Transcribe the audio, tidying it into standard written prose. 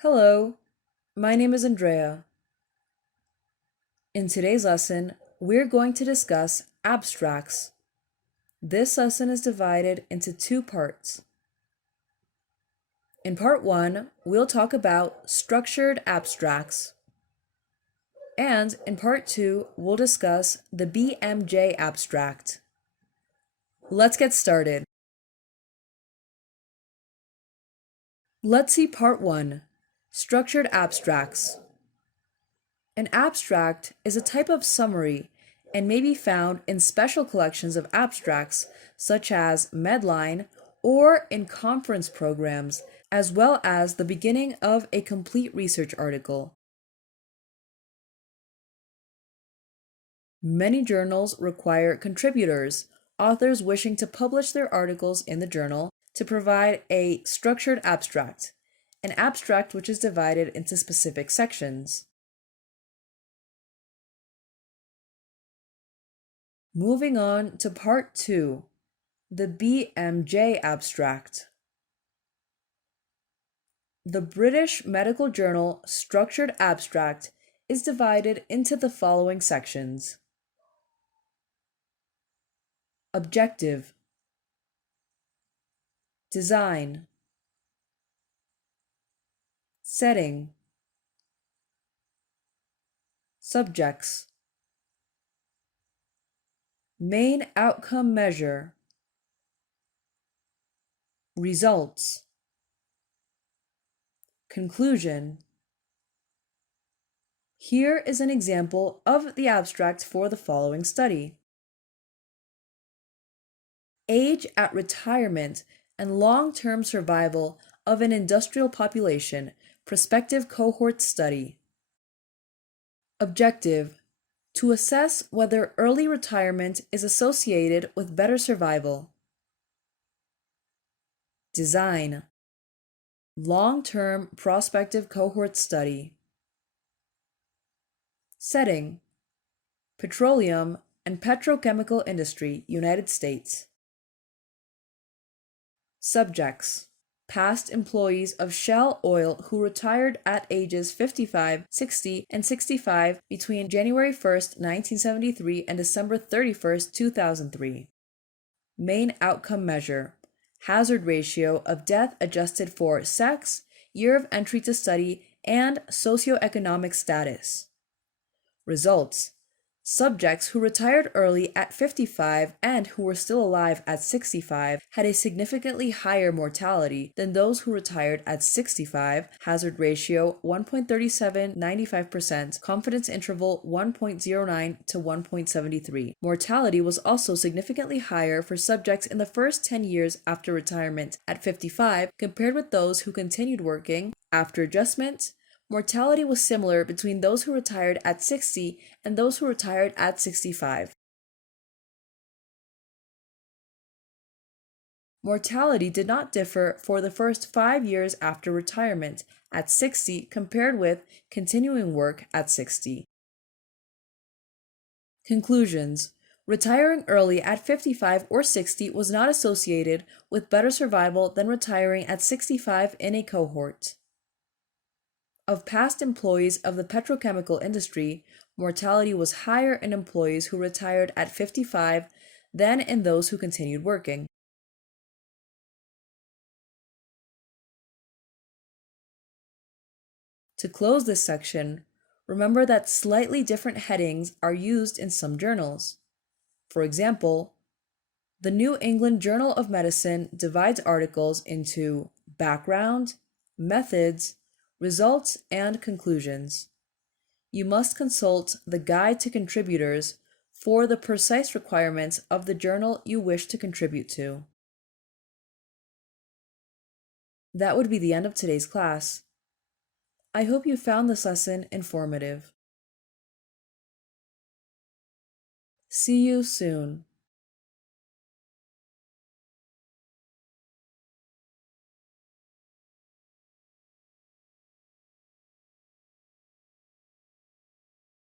Hello, my name is Andrea. In today's lesson, we're going to discuss abstracts. This lesson is divided into two parts. In part one, we'll talk about structured abstracts. And in part two, we'll discuss the BMJ abstract. Let's get started. Let's see part one, structured abstracts. An abstract is a type of summary and may be found in special collections of abstracts such as Medline or in conference programs, as well as the beginning of a complete research article. Many journals require contributors, authors wishing to publish their articles in the journal, to provide a structured abstract, an abstract which is divided into specific sections. Moving on to part two, the BMJ abstract. The British Medical Journal structured abstract is divided into the following sections. Objective, design, setting, subjects, main outcome measure, results, conclusion. Here is an example of the abstract for the following study. Age at retirement and long-term survival of an industrial population, prospective cohort study. Objective, to assess whether early retirement is associated with better survival. Design, long-term prospective cohort study. Setting, petroleum and petrochemical industry, United States. Subjects, past employees of Shell Oil who retired at ages 55, 60, and 65 between January 1st, 1973 and December 31st, 2003. Main outcome measure, hazard ratio of death adjusted for sex, year of entry to study, and socioeconomic status. Results, subjects who retired early at 55 and who were still alive at 65 had a significantly higher mortality than those who retired at 65, hazard ratio 1.37 95%, confidence interval 1.09 to 1.73. Mortality was also significantly higher for subjects in the first 10 years after retirement at 55 compared with those who continued working. After adjustment, mortality was similar between those who retired at 60 and those who retired at 65. Mortality did not differ for the first 5 years after retirement at 60 compared with continuing work at 60. Conclusions. Retiring early at 55 or 60 was not associated with better survival than retiring at 65 in a cohort. Of past employees of the petrochemical industry, mortality was higher in employees who retired at 55 than in those who continued working. To close this section, remember that slightly different headings are used in some journals. For example, the New England Journal of Medicine divides articles into background, methods, results, and conclusions. You must consult the Guide to Contributors for the precise requirements of the journal you wish to contribute to. That would be the end of today's class. I hope you found this lesson informative. See you soon.